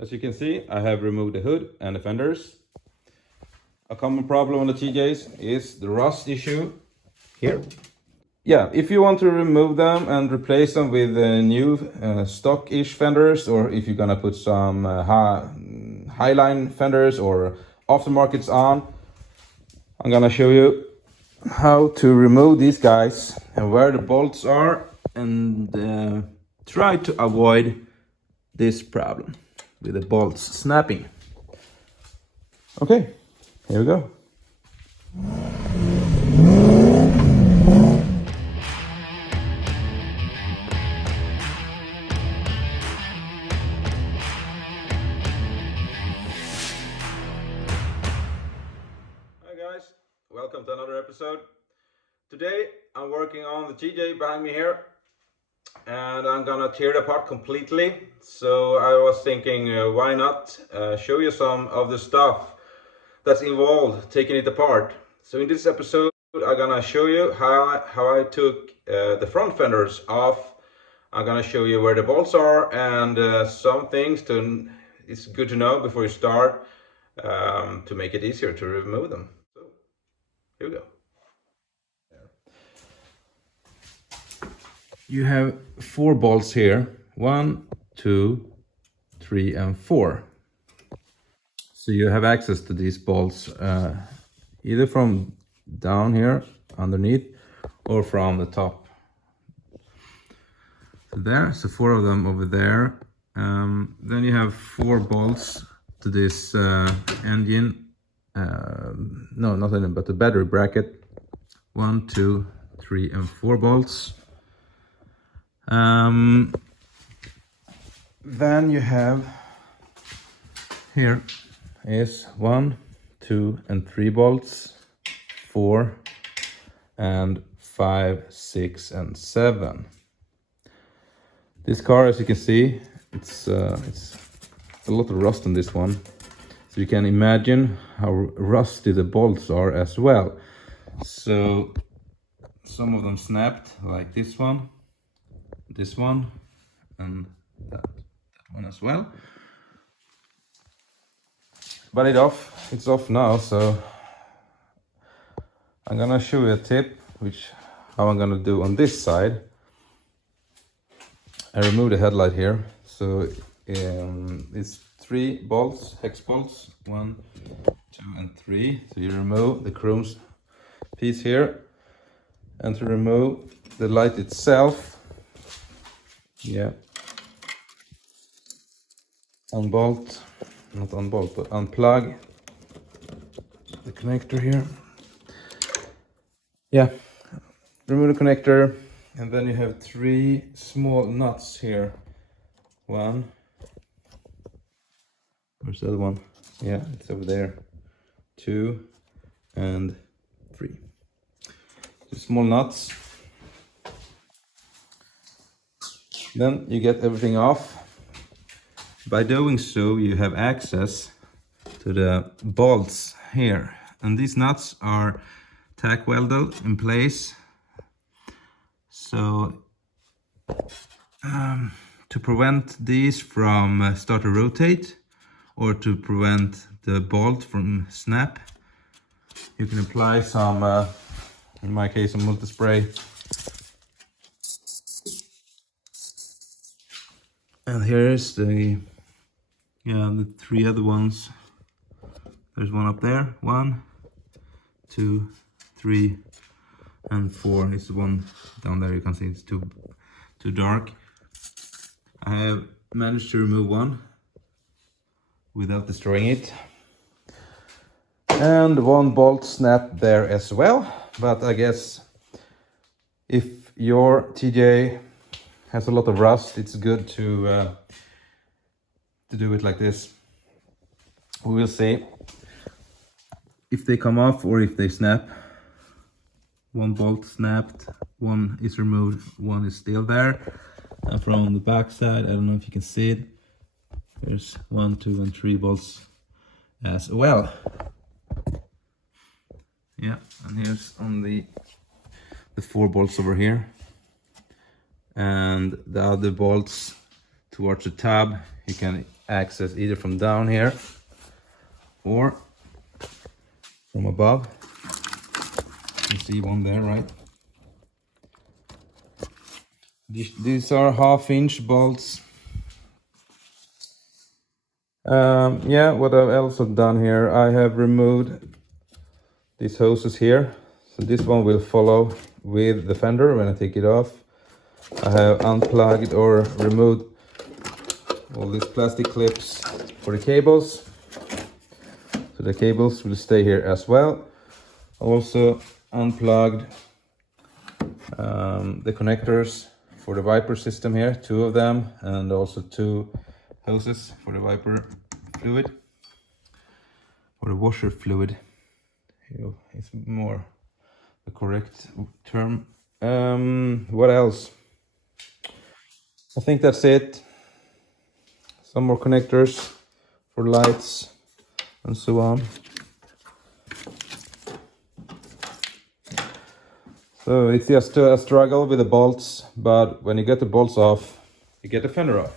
As you can see, I have removed the hood and the fenders. A common problem on the TJs is the rust issue here. Yeah, if you want to remove them and replace them with new stock-ish fenders, or if you're gonna put some highline fenders or aftermarkets on, I'm gonna show you how to remove these guys and where the bolts are, and try to avoid this problem with the bolts snapping. Okay, here we go. Hi guys, welcome to another episode. Today I'm working on the TJ behind me here, and I'm gonna tear it apart completely. So I was thinking, why not show you some of the stuff that's involved taking it apart. So in this episode I'm gonna show you how I took the front fenders off. I'm gonna show you where the bolts are, and some things it's good to know before you start, to make it easier to remove them. So here we go. You have 4 bolts here, 1, 2, 3, and 4. So you have access to these bolts either from down here underneath or from the top. So there, so 4 of them over there. Then you have 4 bolts to this engine. No, not engine, but the battery bracket. 1, 2, 3, and 4 bolts. Then you have here is 1, 2, and 3 bolts, 4, and 5, 6, and 7. This car, as you can see, it's a lot of rust on this one, so you can imagine how rusty the bolts are as well. So some of them snapped, like this one, and that one as well. But it's off now, so I'm gonna show you a tip how I'm gonna do on this side. I removed the headlight here, so it's 3 bolts, hex bolts, 1, 2, and 3. So you remove the chrome piece here, and to remove the light itself, yeah, unbolt, not unbolt, but unplug the connector here. Yeah, remove the connector, and then you have 3 small nuts here. 1, where's the other one? Yeah, it's over there. 2 and 3. The small nuts. Then you get everything off. By doing so, you have access to the bolts here, and these nuts are tack welded in place. So to prevent these from start to rotate, or to prevent the bolt from snap, you can apply some, in my case, some multi-spray. And here's the 3 other ones. There's one up there, 1, 2, 3, and 4. It's the one down there. You can see it's too dark. I have managed to remove one without destroying it, and 1 bolt snapped there as well. But I guess if your TJ has a lot of rust, it's good to do it like this. We will see if they come off or if they snap. 1 bolt snapped, 1 is removed, 1 is still there. And from the back side, I don't know if you can see it, there's 1, 2, and 3 bolts as well. Yeah, and here's on the 4 bolts over here, and the other bolts towards the tab. You can access either from down here or from above. You see one there, right? These are 1/2-inch bolts. Yeah, what I've also done here, I have removed these hoses here. So this one will follow with the fender when I take it off. I have unplugged or removed all these plastic clips for the cables. So the cables will stay here as well. Also unplugged the connectors for the wiper system here, 2 of them, and also 2 hoses for the wiper fluid, or the washer fluid. It's more the correct term. What else? I think that's it. Some more connectors for lights and so on. So it's just a struggle with the bolts, but when you get the bolts off, you get the fender off.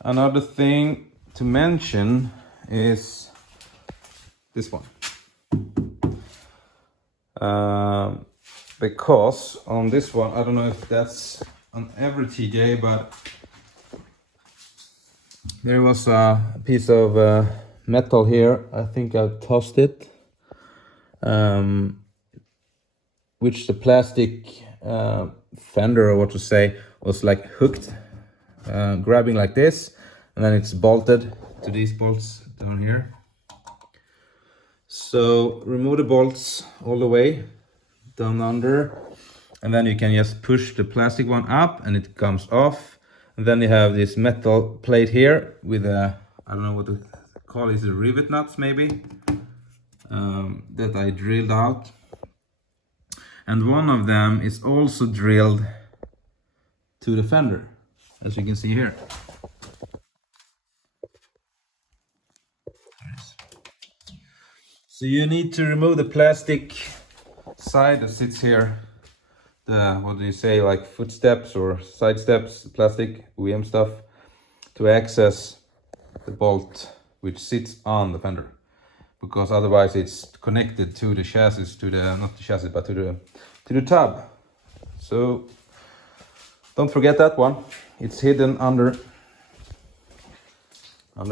Another thing to mention is this one. Because on this one, I don't know if that's on every TJ, but there was a piece of metal here. I think I tossed it, which the plastic fender, or what to say, was like hooked, grabbing like this, and then it's bolted to these bolts down here. So remove the bolts all the way down under, and then you can just push the plastic one up and it comes off. And then you have this metal plate here with a, I don't know what to call it, rivet nuts maybe, that I drilled out. And one of them is also drilled to the fender, as you can see here. So you need to remove the plastic side that sits here, the, what do you say, like footsteps or side steps, plastic OEM stuff, to access the bolt which sits on the fender, because otherwise it's connected to the chassis, to the, not the chassis, but to the tub. So don't forget that one. It's hidden under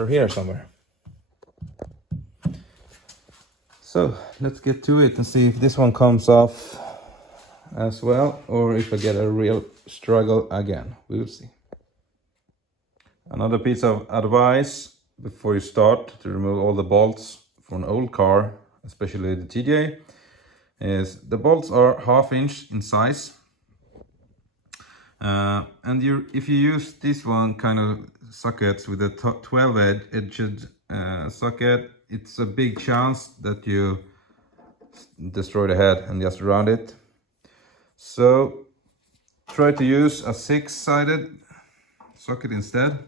here somewhere. So let's get to it and see if this one comes off as well, or if I get a real struggle again. We'll see. Another piece of advice before you start to remove all the bolts for an old car, especially the TJ, is the bolts are 1/2-inch in size. And if you use this one kind of sockets with a 12-edged socket, it's a big chance that you destroy the head and just round it. So try to use a 6-sided socket instead.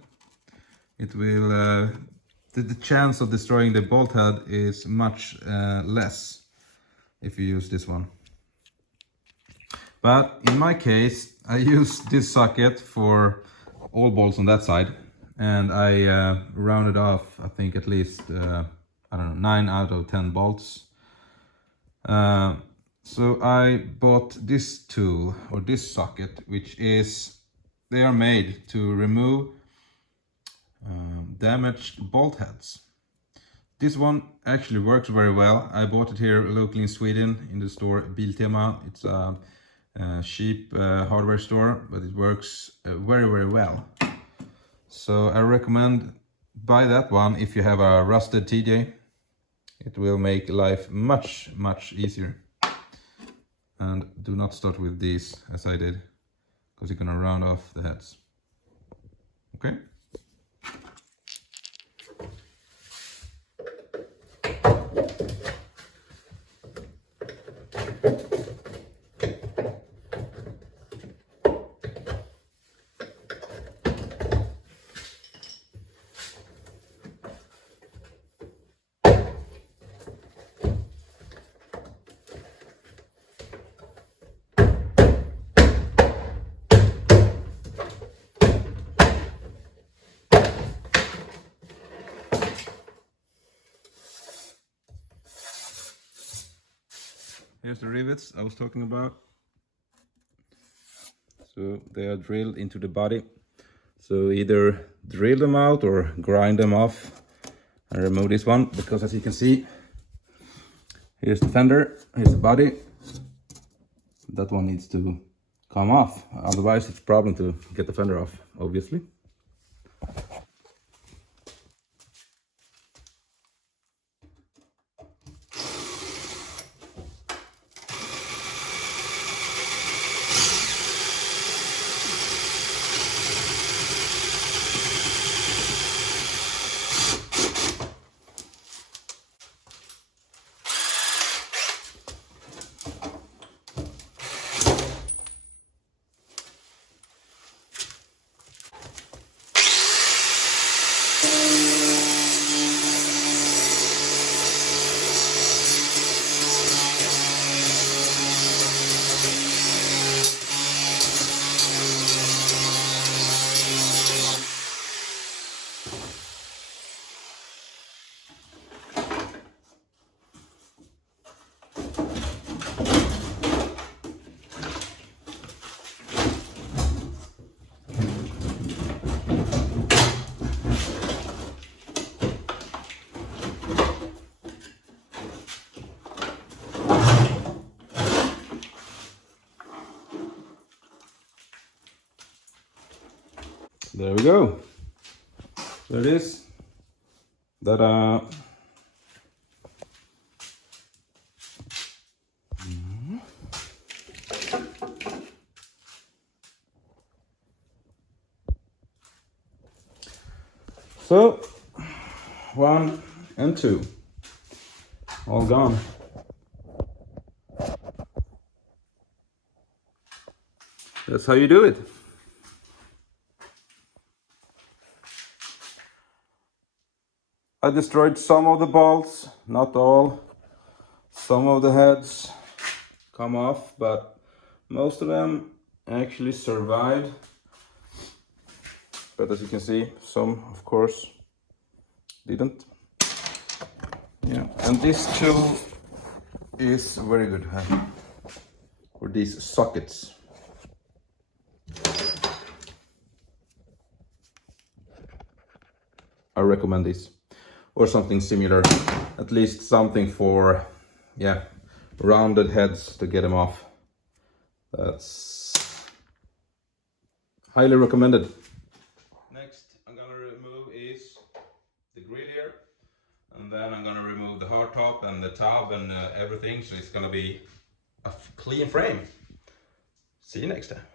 It will, the chance of destroying the bolt head is much less if you use this one. But in my case, I use this socket for all bolts on that side, and I rounded off, I think, at least I don't know, 9 out of 10 bolts. So I bought this tool, or this socket, which is, they are made to remove damaged bolt heads. This one actually works very well. I bought it here locally in Sweden in the store Biltema. It's a cheap hardware store, but it works very well. So I recommend buy that one if you have a rusted TJ. It will make life much easier. And do not start with these as I did, because you're gonna round off the heads. Okay? Here's the rivets I was talking about. So they are drilled into the body. So either drill them out or grind them off and remove this one, because as you can see, here's the fender, here's the body. That one needs to come off, otherwise it's a problem to get the fender off, obviously. There we go. There it is. Ta-da! So, 1 and 2, all gone. That's how you do it. I destroyed some of the bolts, not all. Some of the heads come off, but most of them actually survived. But as you can see, some of course didn't. Yeah, and this tool is very good for these sockets. I recommend this, or something similar, at least something for, yeah, rounded heads to get them off. That's highly recommended. Next I'm gonna remove is the grill here, and then I'm gonna remove the hardtop and the tub and everything, so it's gonna be a clean frame. See you next time.